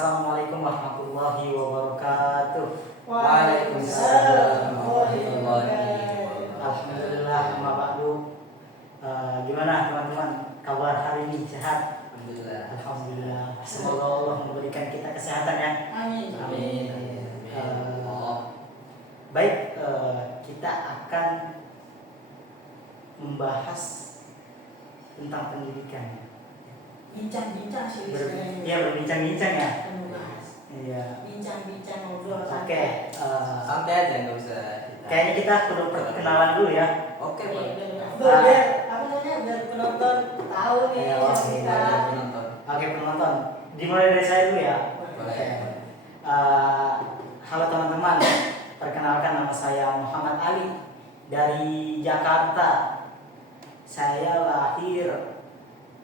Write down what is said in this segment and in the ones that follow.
Assalamualaikum warahmatullahi wabarakatuh. Waalaikumsalam warahmatullahi wabarakatuh. Alhamdulillah, amma ba'du. Gimana teman-teman kabar hari ini? Sehat? Alhamdulillah. Alhamdulillah. Semoga Allah memberikan kita kesehatan ya. Amin. Amin. Baik, kita akan membahas tentang pendidikan. Bincang-bincang sih Iya, berbincang-bincang ya. Membahas. Iya. Bincang-bincang ngobrol. Oke. Santai aja, nggak usah. Kayaknya kita perlu perkenalan dulu ya. Oke, Biar boleh. apa namanya? Biar penonton tahu nih Ya, yang oke, kita. Penonton. Oke penonton, dimulai dari saya dulu ya. Boleh. Halo teman-teman, perkenalkan nama saya Muhammad Ali dari Jakarta. Saya lahir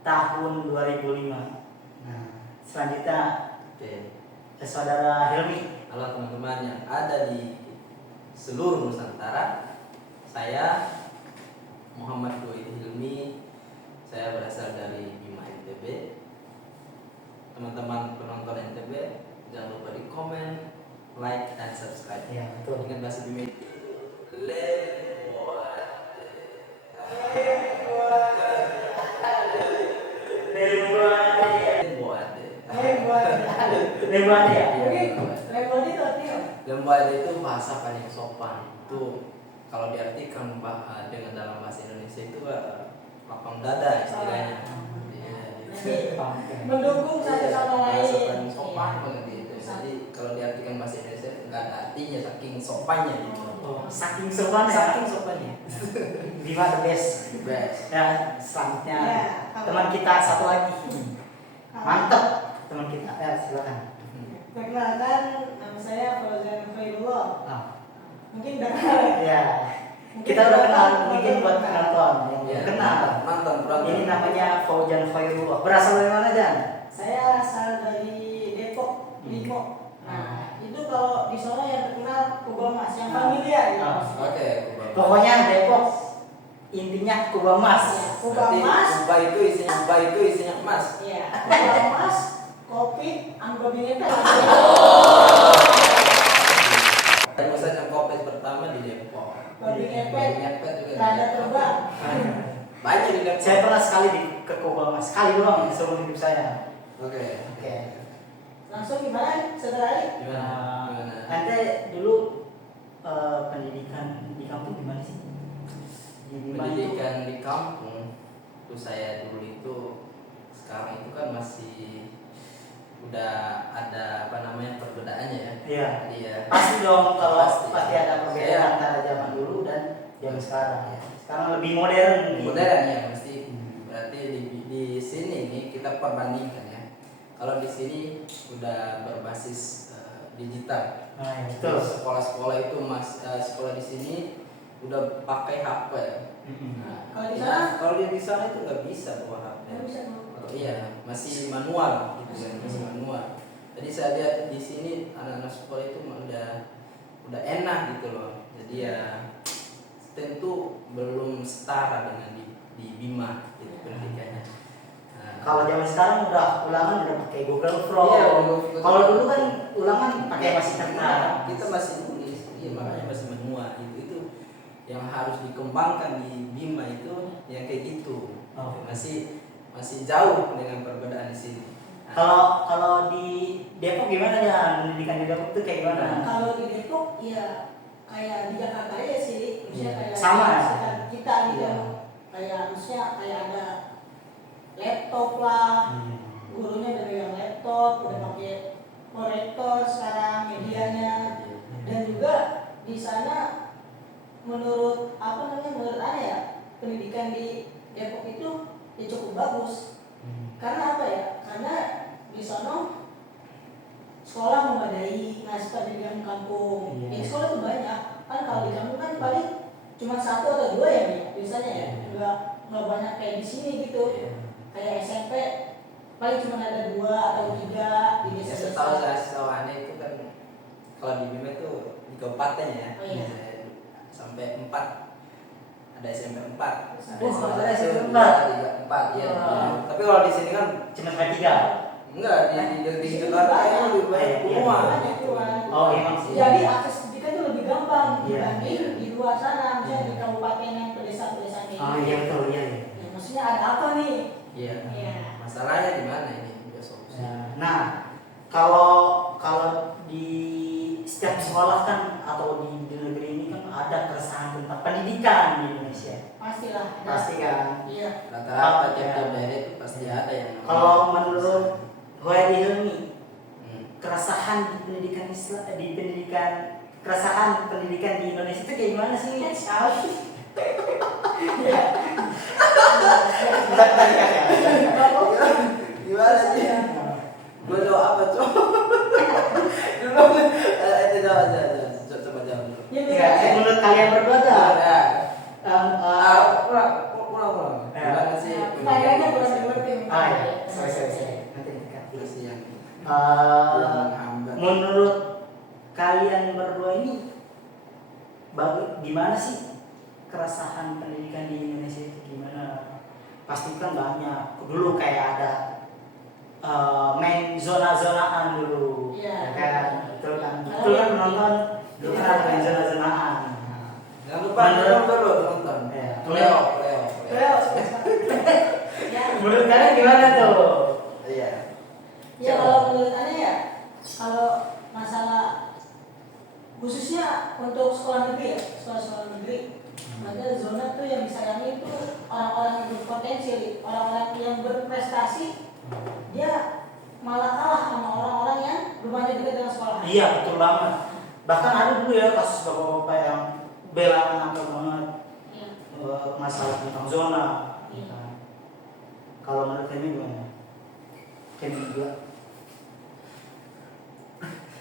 tahun 2005. Nah, selanjutnya Oke. saudara Hilmi. Halo teman-teman yang ada di seluruh Nusantara. Saya Muhammad Doi Hilmi. Saya berasal dari Bima NTB. Teman-teman penonton NTB, jangan lupa di komen, like, dan subscribe. Ya betul. Ingat bahasa Bima. Lebar ya. Level itu artinya. Lembaga itu bahasa paling sopan. Itu kalau diartikan dengan dalam bahasa Indonesia itu lapang dada istilahnya. Iya, itu. Mendukung satu sama lain. Bahasa paling sopan banget itu. Jadi kalau diartikan bahasa Indonesia nggak ada artinya saking sopannya gitu. Oh, saking sopan ya. Saking sopannya. Bima the best. Best. Dan selanjutnya Ya, teman kita satu lagi. Mantap teman kita. Ya silakan. Perkenalkan, nama saya Fauzan Khairullah. Ah. Mungkin udah Ya. Kita udah kenal, mungkin buat penonton yang belum Ya, kenal. nonton program. Ini namanya Fauzan Khairullah. Berasal dari mana, Jan? Saya asal dari Depok, Limo. Nah, itu kalau di sana yang terkenal Kubamas, yang familiar ya. Ah, Oke. Pokoknya Depok intinya Kubamas. Kubamas. Kubah itu isinya emas. Iya, Kubamas, kopi, anggo bineka. Saya misalnya kopet pertama di Depok. Babi ngepet, Ngepet juga. di rada Depok. terbang. Banyak di Depok. Saya pernah sekali ke Kubamas, sekali doang seumur hidup saya. Oke. Oke. Langsung gimana, saudara Ali? Gimana? Anda dulu pendidikan di kampung gimana sih? Di Bima itu? Pendidikan di kampung itu saya dulu itu sekarang itu kan masih udah ada apa namanya perbedaannya ya. Iya. Iya. Pasti dong kalau Pasti. pasti ada perbedaan Saya- antara zaman dulu dan zaman sekarang ya. Sekarang lebih modern nih. Modern ya mesti. Berarti di sini nih kita perbandingkan ya. Kalau di sini udah berbasis digital. Nah, ya, Betul. betul. Sekolah-sekolah itu sekolah di sini udah pakai HP. Mm-mm. Nah, Kalau di ya, sana? kalau di sana itu nggak bisa bawa HP. Nggak bisa, Bu. Oh, iya, masih manual gitu kan, masih manual. Jadi saya lihat di sini anak-anak sekolah itu udah enak gitu loh. Jadi ya tentu belum setara dengan di Bima gitu pendidikannya. Nah, Kalau zaman sekarang udah ulangan udah pakai Google Form. Iya, Google Kalau Form. dulu kan ulangan pakai masih kertas. kita masih nulis, iya makanya masih manual itu yang harus dikembangkan di Bima itu yang kayak gitu. Oh. Masih jauh dengan perbedaan di sini. Nah, Kalau di Depok gimana ya? Pendidikan di Depok itu kayak gimana? Kalau di Depok ya kayak di Jakarta aja sih, maksudnya Iya. kayak Sama ya? sekitar kita gitu. Iya. Kayak maksudnya kayak ada laptop lah, Hmm. gurunya dari yang laptop, udah pakai proyektor sekarang medianya, dan juga di sana menurut menurut Anda ya pendidikan di Depok itu ya cukup bagus. Karena apa ya? Karena di sana sekolah memadai, nah seperti di kampung. Iya. Di sekolah tuh banyak. Kan kalau di kampung kan paling cuma satu atau dua ya, Mi, biasanya ya. Nggak banyak kayak di sini gitu. Kayak SMP paling cuma ada 2 atau 3 di ya desa-desa. setahu aneh itu kan kalau di Bima itu di kabupaten ya. Oh, iya. Sampai 4 ada SMP 4. Oh, ada SMP 4. 4 ya. Ah. Tapi kalau di sini kan Cuma sampai 3. Enggak, di Jakarta yang lebih banyak semua. Banyak Tuhan. Oh emang sih. Jadi akses pendidikan itu lebih gampang Iya. dibanding di luar sana, misalnya di kabupaten yang pedesaan-pedesaan ini. Oh iya betul iya. Ya, maksudnya ada apa nih? Iya. Iya. Masalahnya di mana ini juga solusi. Nah, kalau di setiap sekolah kan atau di negeri ini kan ada keresahan tentang pendidikan di Indonesia. Pastilah. ada. Pasti kan. Iya. Rata-rata Iya. tiap daerah itu pasti ada yang Kalau menurut Hoeri Hilmi, Hmm. keresahan di pendidikan keresahan pendidikan di Indonesia itu kayak gimana sih? Iya. Gimana sih? Gue jawab apa coba? Dulu itu jawab aja, coba jawab dulu. Ya, Ya, menurut kalian berdua tuh, Ada. eh, Pulang. Ya. Gimana sih? Kayaknya kurang dimengerti. sorry. Nanti dekat. Terus yang Eh, menghambat. menurut kalian berdua ini, gimana sih keresahan pendidikan di Indonesia itu gimana? Pasti kan banyak. Dulu kayak ada main zona-zonaan dulu, Iya. ya kan? Betul kan menonton. Dulu kan ada main zona-zonaan. Jangan lupa dulu nonton. Ya. Leo. Ya. Menurut kalian gimana tuh? Iya. Ya kalau menurut Anda ya, kalau masalah khususnya untuk sekolah negeri ya, sekolah negeri, ada zona tuh yang disayangi itu orang-orang yang berpotensi, orang-orang yang berprestasi, dia malah kalah sama orang-orang yang rumahnya dekat dengan sekolah. Iya betul banget. Bahkan ada dulu ya kasus bapak-bapak yang bela anaknya banget Iya. masalah tentang zona. Iya. Kalau menurut kami gimana? Kami juga.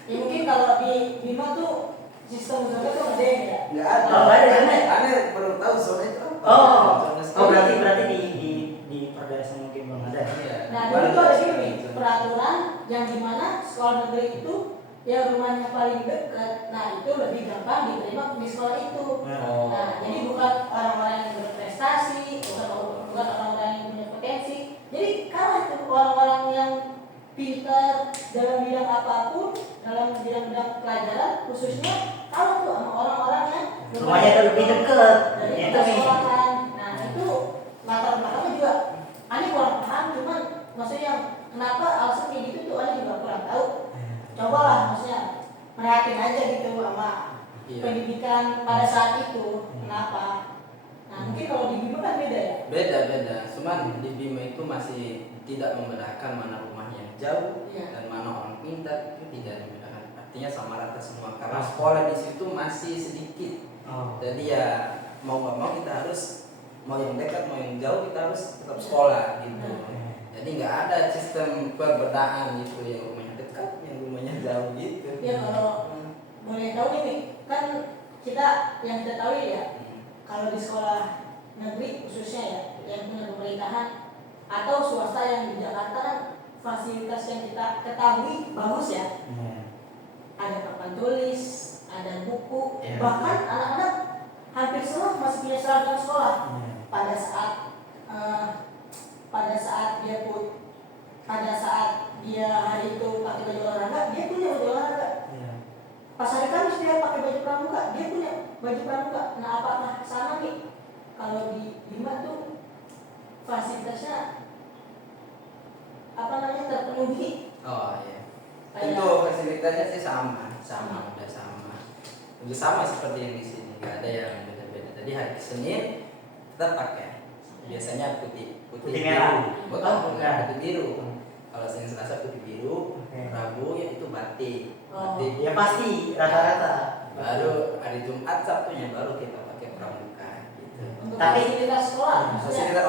Ya mungkin kalau di Bima tuh sistem zona tuh ada ya. Enggak ada. Oh, nggak ada. Aneh baru tahu zona itu apa. Zona Berarti di Perdesa mungkin belum ada. Iya. Nah, dulu tuh ada gini peraturan yang dimana sekolah negeri itu yang rumahnya paling dekat, nah itu lebih gampang diterima di sekolah itu. Oh. Nah, jadi bukan orang-orang yang berprestasi, bukan orang-orang yang punya potensi. Jadi kalah itu orang-orang yang pintar dalam bidang apapun, dalam bidang pelajaran khususnya, kalah tuh sama orang-orang yang Rumahnya lebih dekat. dari Itu nih. sekolahan. Nah, itu latar belakangnya juga aneh kurang paham, cuman maksudnya kenapa alasan kayak gitu tuh aneh juga kurang tahu. Cobalah maksudnya merhatiin aja gitu sama Iya. pendidikan pada saat itu kenapa. Nah mungkin kalau di Bima kan beda ya. Beda. Cuman di Bima itu masih tidak membedakan mana rumah yang jauh Iya. dan mana orang pintar, itu tidak membedakan. Artinya sama rata semua karena sekolah di situ masih sedikit. Oh. Jadi ya mau nggak mau kita harus, mau yang dekat mau yang jauh kita harus tetap sekolah gitu. Jadi nggak ada sistem perbedaan gitu yang rumahnya dekat, yang rumahnya jauh gitu. Ya kalau boleh tahu nih kan yang kita tahu ya kalau di sekolah negeri khususnya ya yang punya pemerintahan atau swasta yang di Jakarta kan fasilitas yang kita ketahui bagus ya. Ada papan tulis, ada buku, Iya. bahkan anak-anak hampir semua masih punya seragam sekolah. Pada saat dia hari itu pakai baju olahraga, dia punya baju olahraga. Pas hari Kamis dia pakai baju pramuka, dia punya baju pramuka. Nah apakah sama nih kalau di Bima tuh fasilitasnya terpenuhi? Oh iya. Kayak- Itu fasilitasnya sih sama, udah sama seperti yang di sini, nggak ada yang beda-beda. Jadi hari Senin kita pakai biasanya putih merah. biru. Oh, bukan. Putih biru. Kalau Senin Selasa putih biru, Oke. Rabu ya itu batik. Oh. Batik. Ya pasti rata-rata. Baru hari Jumat Sabtunya baru kita pakai pramuka gitu. Untuk Tapi- fasilitas sekolah, maksudnya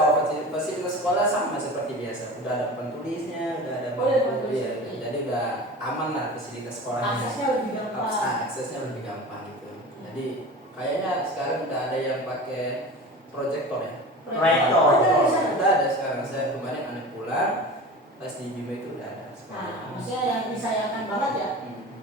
Fasilitas sekolah sama seperti biasa. Udah ada papan tulisnya, udah ada Oh, ada papan buku, tulis. ya. Jadi udah aman lah fasilitas sekolahnya. aksesnya lebih gampang. Aksesnya lebih gampang gitu. Jadi kayaknya sekarang udah ada yang pakai proyektor ya. Proyektor. Oh, ada di sana. Udah ada sekarang. Saya kemarin anak pulang pas di Bima itu udah ada. Nah, maksudnya yang disayangkan banget ya,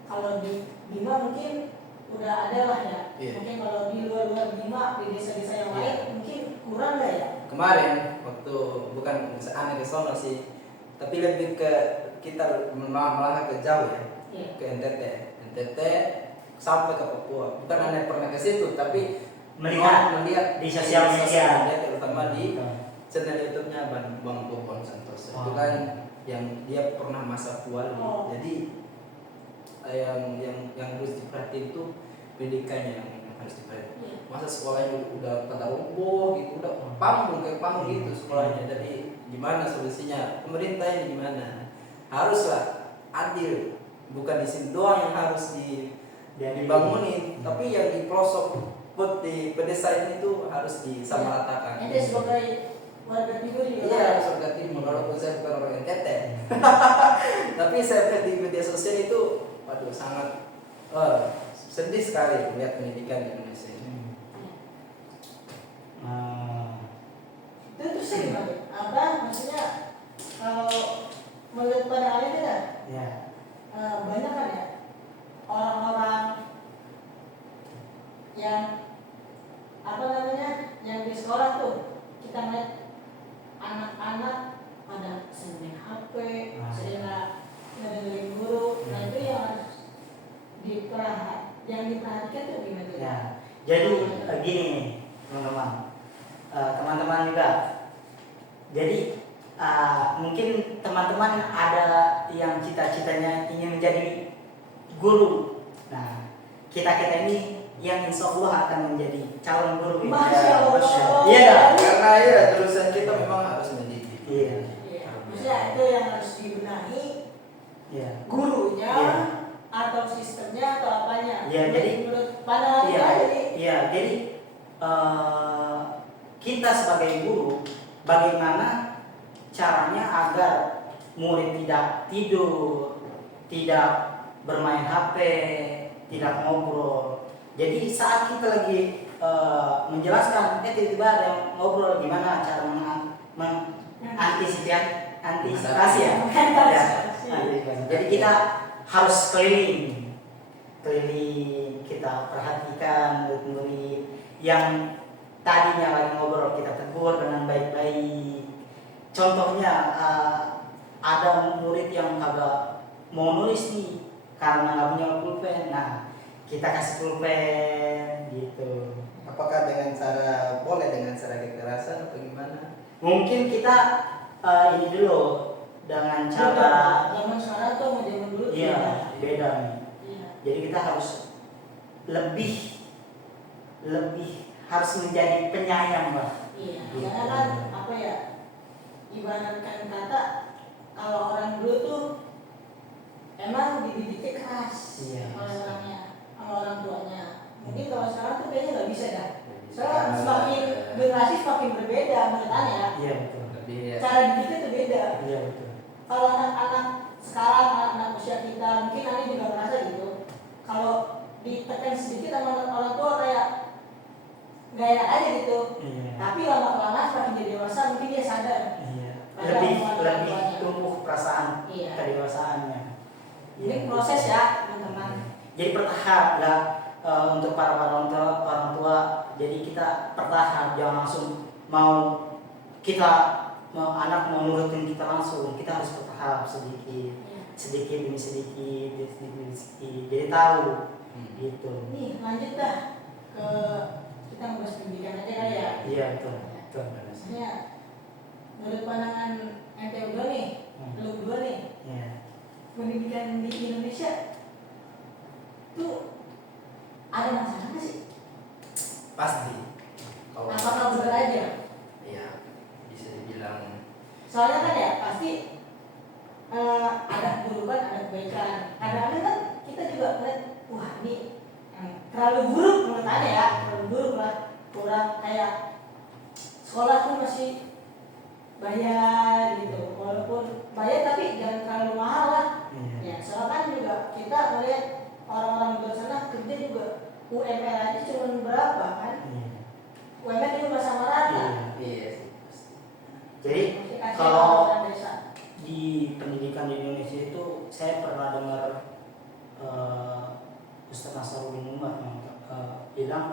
kalau di Bima mungkin udah ada lah ya. Iya. Mungkin kalau di luar Bima, di desa-desa yang lain Iya. mungkin kurang lah ya. Kemarin waktu bukan aneh ke sono sih, tapi lebih ke kita melangkah ke jauh ya, Iya. ke NTT sampai ke Papua. Bukan hanya pernah ke situ, tapi Melihat di di sosial media. terutama di channel YouTube-nya Bang Bobon Santoso. Itu Oh. kan yang dia pernah masa kuali. Oh. Jadi yang harus diperhatiin itu pendidikannya yang harus diperhatiin. Iya. Masa sekolahnya udah pada rubuh gitu, udah panggung kayak panggung gitu sekolahnya. Jadi gimana solusinya? Pemerintah ini gimana? Haruslah adil, bukan di sini doang yang harus dibangunin, tapi yang di pelosok di pedesaan itu harus disamaratakan. Ente sebagai warga Timur juga. Iya, warga Timur, walaupun saya bukan orang NTT. Tapi saya lihat di media sosial itu, waduh sangat sedih sekali melihat pendidikan di Indonesia ini. Itu sih gimana? Apa maksudnya kalau melihat pandangannya itu kan Ya. banyak kan ya orang-orang yang apa namanya yang di sekolah tuh kita ngeliat anak-anak pada sering main HP, sering ngedengerin guru. Nah itu yang harus diperhatikan tuh gimana tuh? Ya. Jadi gini teman-teman, teman-teman juga. Jadi mungkin teman-teman ada yang cita-citanya ingin menjadi guru. Nah, kita ini yang insya Allah akan menjadi calon guru. Masya Allah. Iya dah. Karena ya jurusan kita memang harus mendidik. Iya. Iya. Maksudnya itu yang harus dibenahi Iya. gurunya Iya. atau sistemnya atau apanya. Iya, jadi menurut pandangan Iya. kita jadi Iya. Jadi kita sebagai guru, bagaimana caranya agar murid tidak tidur, tidak bermain HP, tidak ngobrol. Jadi saat kita lagi menjelaskan, tiba-tiba ada yang ngobrol, gimana cara antisipasi ya. Ya, antisipasi. Jadi kita harus keliling kita perhatikan murid-murid yang tadinya lagi ngobrol, kita tegur dengan baik-baik. Contohnya ada murid yang kagak mau nulis nih karena nggak punya pulpen. Nah, kita kasih pulpen gitu. Apakah boleh dengan cara kekerasan atau gimana? Mungkin kita ini dulu dengan cara zaman sekarang tuh sama zaman dulu beda nih. Iya. Jadi kita harus lebih harus menjadi penyayang, Mbak. Iya. Karena kan apa ya? Ibaratkan kata kalau orang dulu tuh emang dididiknya keras Iya. oleh orangnya, sama orang tuanya. Mungkin kalau sekarang tuh kayaknya nggak bisa dah. Soalnya semakin generasi semakin berbeda menurut Anda ya. Iya betul. Lebih ya. Cara didiknya tuh beda. Iya betul. Kalau anak-anak sekarang, anak-anak usia kita, mungkin Anda juga merasa gitu. Kalau ditekan sedikit sama orang tua kayak nggak enak aja gitu. Iya. Tapi lama-lama semakin jadi dewasa mungkin dia sadar. Iya. Pada Lebih tuanya. tumbuh perasaan Iya. kedewasaannya. Ini proses ya teman-teman. Jadi bertahap lah untuk para orang tua. Jadi kita bertahap, jangan langsung anak mau nurutin kita langsung. Kita harus bertahap sedikit demi sedikit. Jadi tahu gitu. Nih lanjut dah ke kita membahas pendidikan aja kali ya. Iya betul. Betul. Maksudnya menurut pandangan ente berdua nih, lu berdua nih, Iya. pendidikan di Indonesia tuh ada masalah nggak sih? Pasti. Apakah benar aja? Ya, bisa dibilang. Soalnya kan ya pasti ada keburukan, ada kebaikan. Kadang-kadang kan kita juga ngeliat, wah ini terlalu buruk menurut Anda ya, terlalu buruk lah, kurang kayak sekolah tuh masih bayar gitu, walaupun bayar tapi jangan terlalu mahal lah. Iya. Ya, soalnya kan juga kita melihat orang-orang di luar sana kerja juga UMR aja cuma berapa kan? Iya. UMR juga sama rata. Iya sih. Jadi Masih kasihan kalau orang desa. di pendidikan di Indonesia itu saya pernah dengar Ustaz Nasruddin Umar yang bilang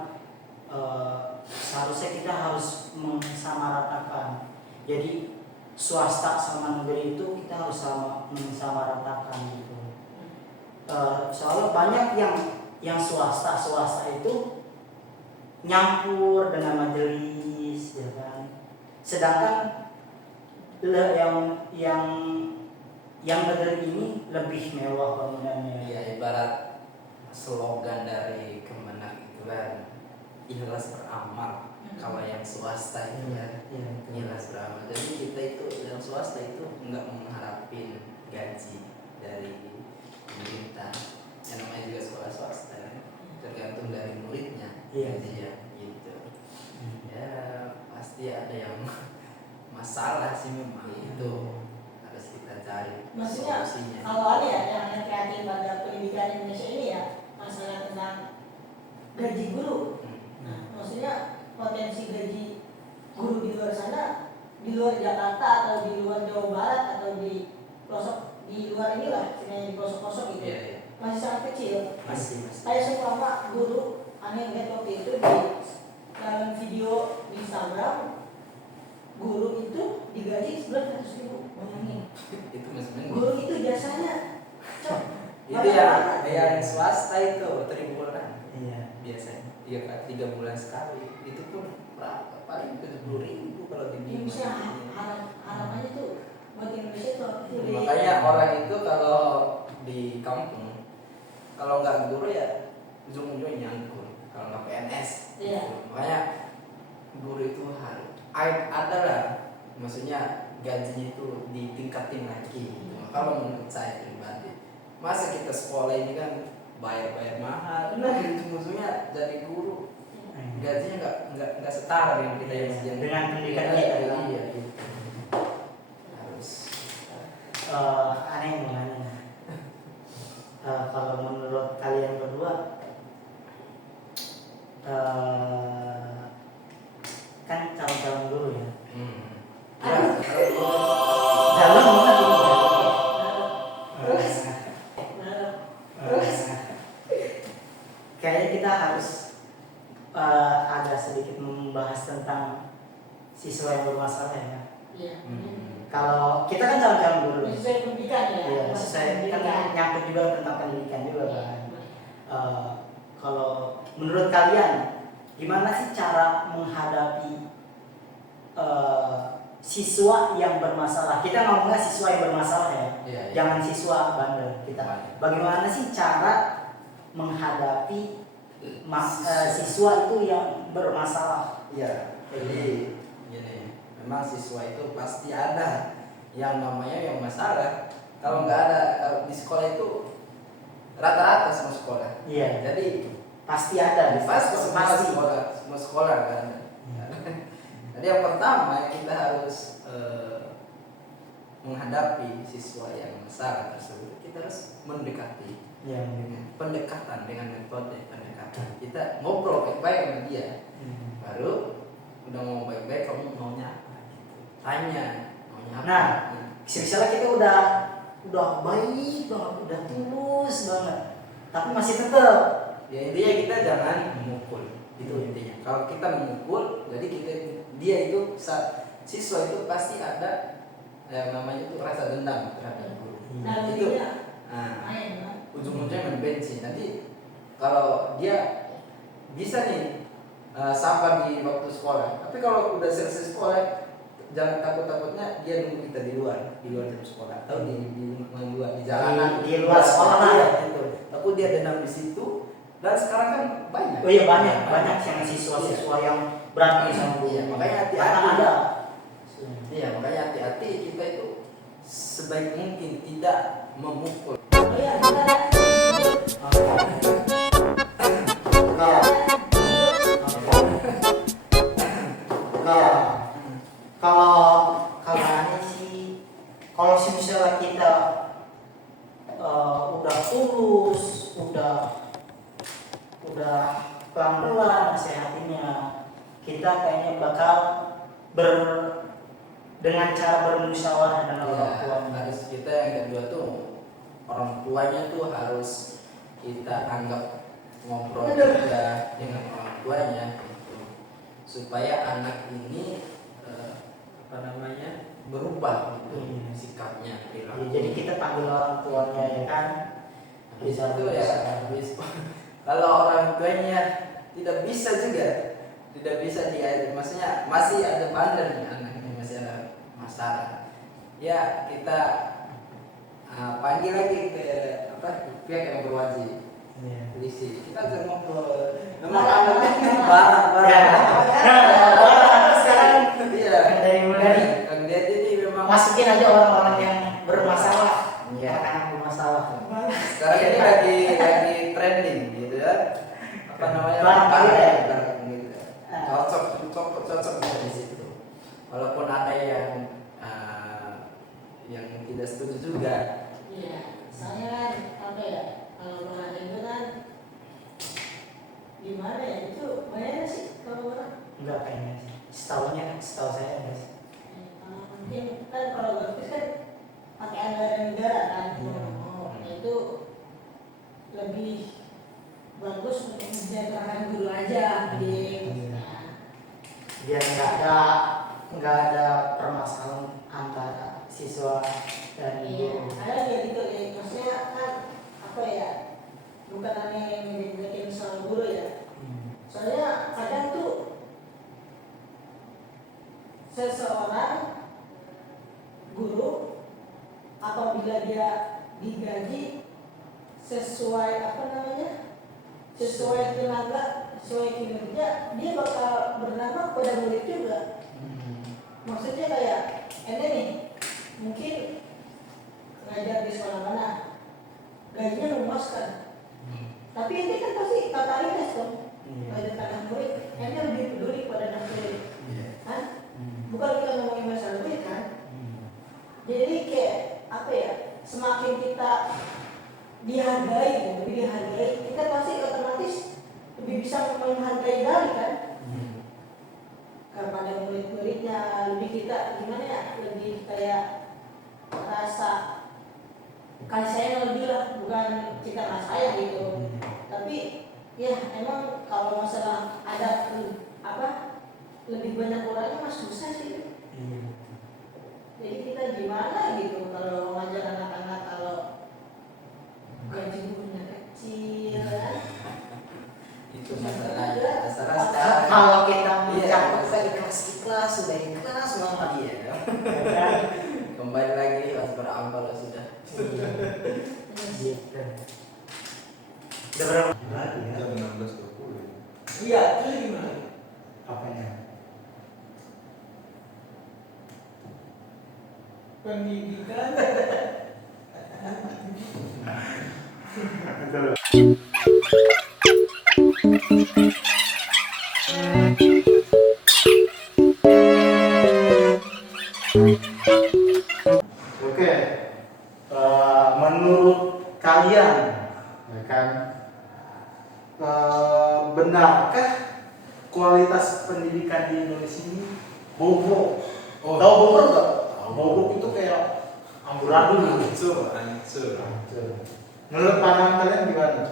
seharusnya kita harus mensamaratakan. Jadi swasta sama negeri itu kita mensamaratakan gitu. Soalnya banyak yang swasta itu nyampur dengan majelis, ya kan. Sedangkan yang negeri ini lebih mewah bangunannya. Ya ibarat slogan dari Kemenak itu kan ikhlas beramal. Kalau yang swasta itu kan ikhlas beramal. Jadi kita itu yang swasta itu nggak mengharapin gaji dari pemerintah. Yang namanya juga sekolah swasta kan. Tergantung dari muridnya gajinya gitu. Ya pasti ada yang masalah sih memang itu harus kita cari Maksudnya solusinya. kalau ada ya yang kreatif pada pendidikan Indonesia ini ya, masalah tentang gaji guru. Nah, maksudnya potensi gaji guru di luar sana, di luar Jakarta atau di luar Jawa Barat atau di pelosok, di luar inilah, sebenarnya di pelosok-pelosok gitu, Iya, iya. masih sangat kecil. Masih. Saya seumpama guru, aneh lihat waktu itu di dalam video di Instagram, guru itu digaji 11.000, bayangin. Itu masih Guru itu jasanya, itu yang swasta itu 3 bulan Iya. biasanya 3 bulan sekali itu pun berapa paling 70.000 kalau di Indonesia harapannya tuh buat Indonesia tuh makanya orang itu kalau di kampung kalau nggak guru ya ujung-ujungnya nyangkut kalau nggak PNS. Iya. Makanya guru itu harus ada lah maksudnya gajinya itu ditingkatin lagi gitu. Kalau menurut saya pribadi masa kita sekolah ini kan bayar mahal ujung-ujungnya jadi guru gajinya nggak setara dengan kita yang dengan pendidikan kita. Iya gitu. Harus Aneh mau nanya. Kalau menurut kalian berdua, kan calon-calon dulu ya. Ya, Dalam mana dulu? Terus Kayaknya kita harus agak sedikit membahas tentang siswa yang bermasalah ya. iya. Kalau kita kan calon-calon dulu. Sesuai pendidikan ya. Iya, saya kan nyangkut juga tentang pendidikan juga kan. Kalau menurut kalian gimana sih cara menghadapi siswa yang bermasalah? Kita ngomongnya siswa yang bermasalah ya, Iya. jangan siswa bandel kita. Bagaimana sih cara menghadapi siswa itu yang bermasalah? Iya, jadi gini, memang siswa itu pasti ada yang namanya yang masalah. Kalau nggak ada di sekolah itu rata-rata semua sekolah. Iya. Jadi Pasti ada. semua sekolah kan. Jadi yang pertama yang kita harus menghadapi siswa yang masalah tersebut, kita harus mendekati. Iya. Pendekatan dengan metode pendekatan. Kita ngobrol baik-baik sama dia. Baru udah ngomong baik-baik, kamu maunya apa gitu. Tanya maunya apa. Nah, misalnya kita udah baik banget, udah tulus banget, tapi masih tetap Ya intinya kita jangan memukul. Itu intinya. Kalau kita memukul, jadi dia itu siswa itu pasti ada yang namanya itu rasa dendam terhadap guru. Nah, Itu dia main ujung-ujungnya membenci. Nanti kalau dia bisa nih sabar di waktu sekolah, tapi kalau udah selesai sekolah jangan takutnya dia nunggu kita di luar jam sekolah atau di luar di jalanan di luar sekolah lah ya. gitu. Takut dia dendam di situ. Dan sekarang kan banyak. Oh iya banyak yang siswa-siswa yang berantem sama guru. Iya, makanya hati-hati. Ada. Iya, makanya hati-hati kita itu sebaik mungkin tidak memukul. Oh iya, kita Kalau ini sih, kalau misalnya kita udah tulus, udah pelan-pelan nasihatinya, kita kayaknya bakal dengan cara bermusyawarah dengan orang tuanya. Harus kita yang kedua tuh orang tuanya tuh harus kita anggap ngobrol juga dengan orang tuanya gitu. Supaya anak ini berubah gitu, Iya. sikapnya Ya, perilaku. jadi kita panggil orang tuanya ya kan. Habis itu ya habis kalau orang tuanya tidak bisa juga, tidak bisa dia, maksudnya masih ada bandel nih anaknya, masih ada masalah, ya kita panggil lagi ke pihak yang berwajib, Iya. polisi, kita harus ngobrol. Memang anaknya ini barang-barang. Sekarang Iya. dari mulai Kang Ded ini memang masukin aja orang-orang yang bermasalah. Iya. Anak-anak bermasalah. sekarang ini lagi trending gitu ya. Apa namanya? Barang gitu. Barang gitu. Cocok bisa di situ. Walaupun ada yang tidak setuju juga. Iya, saya kan apa ya, kalau berada itu kan gimana ya, itu bayarnya sih kalau orang. Enggak kayaknya sih. Setahu saya enggak sih. Mungkin kan kalau gratis kan pakai anggaran negara kan. Iya. Oh, itu lebih bagus untuk mensejahterakan guru aja gitu. Iya. Nah, Biar nggak ada permasalahan antara siswa dan iya, guru. ada kayak gitu ya. Maksudnya kan apa ya? Bukan hanya yang bikin soal guru ya. Soalnya kadang tuh seseorang guru apabila dia digaji sesuai apa namanya, sesuai tenaga, sesuai kinerja, dia bakal berdampak pada murid juga. Maksudnya kayak ente nih mungkin ngajar di sekolah mana, gajinya memuaskan, tapi ente kan pasti totalitas dong. Pada anak murid, ente lebih peduli pada anak murid, kan? Bukan kita ngomongin masalah duit kan? Jadi kayak apa ya? Semakin kita dihargai, lebih dihargai, kita pasti otomatis lebih bisa menghargai dari kan? Kepada murid-muridnya, lebih kita gimana ya? Lebih kayak rasa kasih sayang lebih lah, bukan kita nggak sayang gitu. Tapi ya emang kalau masalah ada apa lebih banyak orangnya mas susah sih. Jadi kita gimana gitu kalau ngajar anak-anak kalau gaji gurunya kecil kan? Itu masalah. Kalau kita Iya. ikhlas sudah ikhlas banget. Iya. Ya Kembali lagi pas beramal sudah. Gitu. Udah berapa? Jam 16.20. Iya, itu gimana? Apanya? Pendidikan. Oke, menurut kalian, ya kan, benarkah kualitas pendidikan di Indonesia ini bobrok? Oh. Tahu bobrok nggak? Bobrok itu kayak amburadul. Hancur. Menurut pandangan kalian gimana?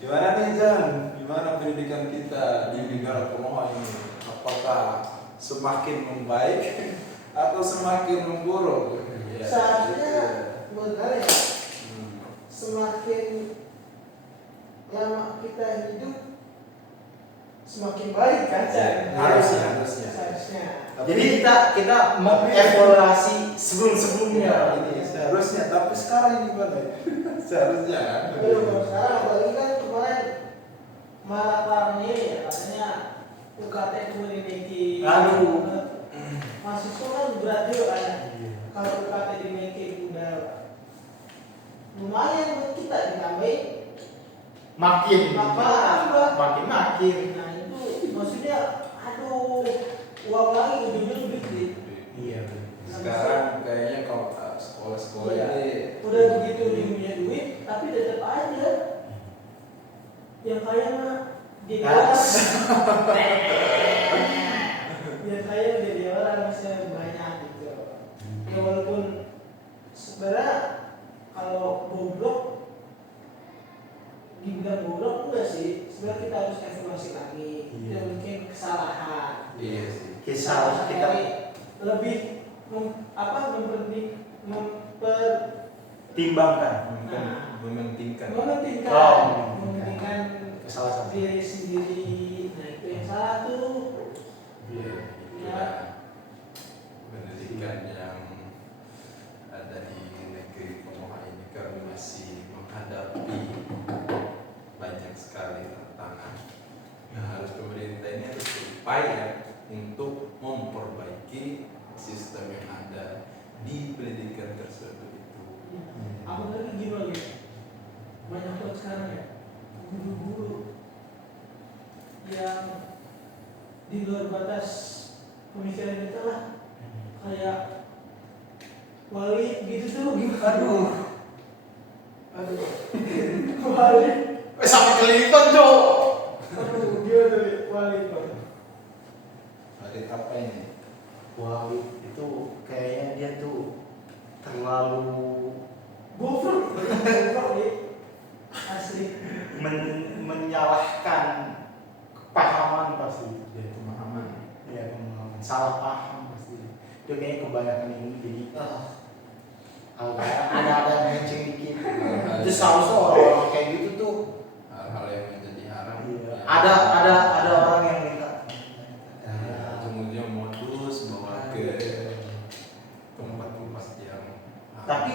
Gimana nih Jan? Gimana pendidikan kita di negara Konoha ini? Apakah semakin membaik atau semakin memburuk? Ya, Seharusnya gitu. benar ya, semakin lama kita hidup semakin baik kan? Harusnya. Seharusnya. Jadi kita mengevaluasi sebelum-sebelumnya. Ini seharusnya, tapi sekarang gimana? Seharusnya kan? Belum, sekarang apalagi kan kemarin marah ini ya, katanya UKT itu dimiliki. Aduh. Mahasiswa kan berat juga kan. Kalau UKT dimiliki udah lumayan buat kita ditambahin Makin. makin. Nah Itu maksudnya aduh uang lagi ujung-ujung duit. Iya. Sekarang kayaknya kalau sekolah-sekolah Iya. ini Udah begitu ujungnya duit, tapi tetap aja yang kaya mah jadi orang. Yang kaya jadi orang masih banyak gitu. Ya walaupun sebenarnya kalau goblok dibilang goblok enggak sih, sebenarnya kita harus evaluasi lagi. Iya. Ya mungkin kesalahan. iya sih. Kisah kita lebih Timbangkan. Mementingkan. mementingkan Salah satu. diri sendiri. Nah itu yang salah tuh. Iya, Ya. pendidikan yang ada di negeri Konoha ini kan masih menghadapi banyak sekali tantangan. Nah, harus pemerintah ini harus berupaya untuk memperbaiki sistem yang ada di pendidikan tersebut itu. Aku lagi gini lagi. Banyak banget sekarang ya guru-guru yang di luar batas pemikiran kita lah, kayak wali gitu tuh gimana? Wali, Sampai kelilipan, Cok. dia tuh wali tuh. Ada apa ini? Wah, itu kayaknya dia tuh terlalu Goblok ya. Asli. menyalahkan kepahaman pasti. Ya, pemahaman. Ya, pemahaman. Salah paham pasti. Dia kayaknya kebanyakan ini jadi ada matching dikit. Itu seharusnya orang-orang kayak gitu tuh. Hal-hal yang menjadi haram. Iya. Ya. Ada orang yang minta. Kemudian modus bawa ke tempat-tempat yang Tapi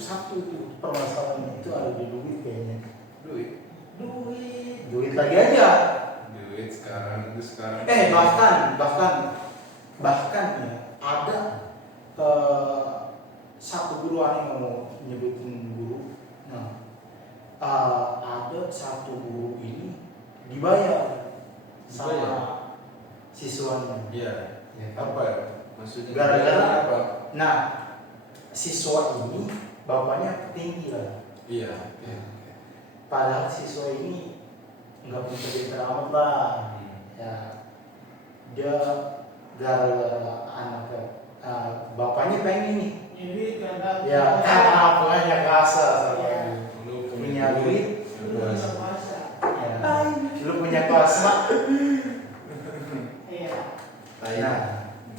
satu tuh permasalahannya itu ada di duit kayaknya. duit Duit lagi aja. duit sekarang Bahkan ya ada satu guru aneh mau nyebutin guru. Nah, ada satu guru ini dibayar sama siswanya. Iya. Ya, Apa ya? Maksudnya Gara-gara apa? Nah, siswa ini bapaknya petinggi lah. Iya. Oke. Padahal siswa ini nggak punya pintar amat lah. Ya, dia gara-gara anaknya, bapaknya pengen nih. Ini karena Ya, apanya kasar. Lu Punya duit, lu bisa puasa. ya. Lu punya plasma. Iya. Nah,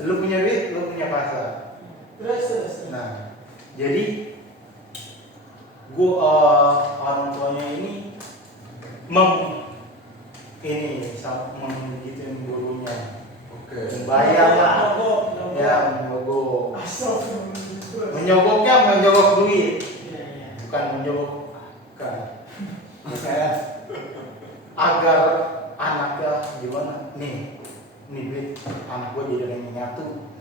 lu punya duit, lu punya pasar. Terus. Nah, jadi orang tuanya ini menggituin gurunya, Oke. membayar lah, ya menyogok. Menyogok duit, bukan menyogokkan. Kayak agar anaknya gimana? Nih duit anak gue jadi yang nyatu.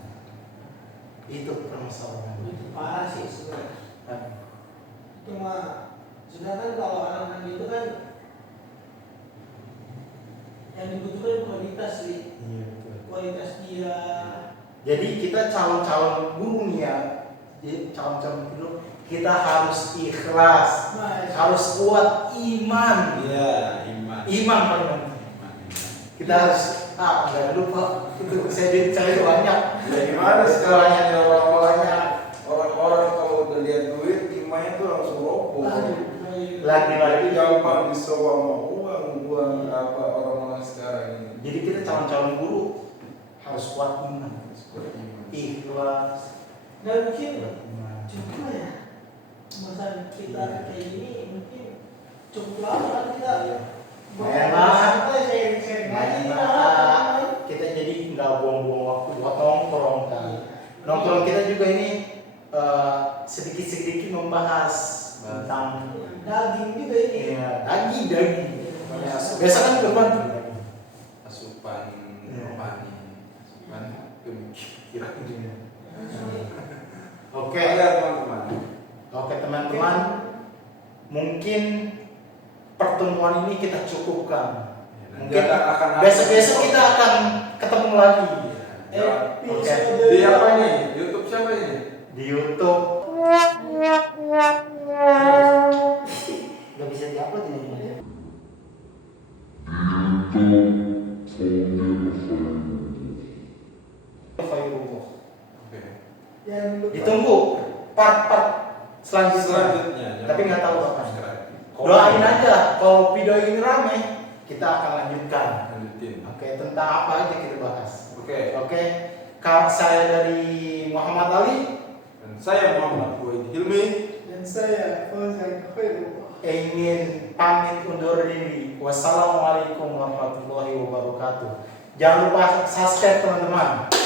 Itu permasalahan. Itu parah sih sebenarnya. Nah, Cuma sedangkan kalau anak-anak itu kan yang dibutuhkan kualitas sih, iya betul. kualitas dia. Jadi kita calon-calon guru nih ya, jadi calon-calon guru kita harus ikhlas, harus kuat iman. Iya, iman. Iman paling penting. Iman. Kita harus jangan lupa itu saya banyak. Ya, gimana sekarang ini orang-orang kalau udah lihat duit imannya tuh langsung roboh. Lagi-lagi gampang disewa sama uang apa orang-orang sekarang ini. Jadi kita calon-calon guru harus kuat iman, Seperti iman. ikhlas. Dan mungkin Kuat iman. cuma ya masa kita kayak gini mungkin cukup lama kan kita Kita jadi nggak buang-buang waktu buat nongkrong kan. Nongkrong kita juga ini sedikit-sedikit membahas tentang daging juga ini. ya, daging. Biasa kan berbantu. Asupan rohani, asupan pemikiran. Oke, teman-teman. oke teman-teman, mungkin pertemuan ini kita cukupkan. Mungkin besok-besok kita akan ketemu lagi. Oke. Di apa ini? YouTube siapa ini? Di YouTube. Gak bisa diupload ini. Oke. Ditunggu part-part selanjutnya. Selanjutnya. Tapi nggak tahu kapan. Subscribe. Doain aja kalau video ini rame, kita akan lanjutkan. Lanjutin. Oke, tentang apa aja kita bahas. Oke. Oke, Saya dari Muhammad Ali. Dan saya Muhammad Wahid Hilmi. Dan saya Fauzan Khairullah. Ingin pamit undur diri. Wassalamualaikum warahmatullahi wabarakatuh. Jangan lupa subscribe teman-teman.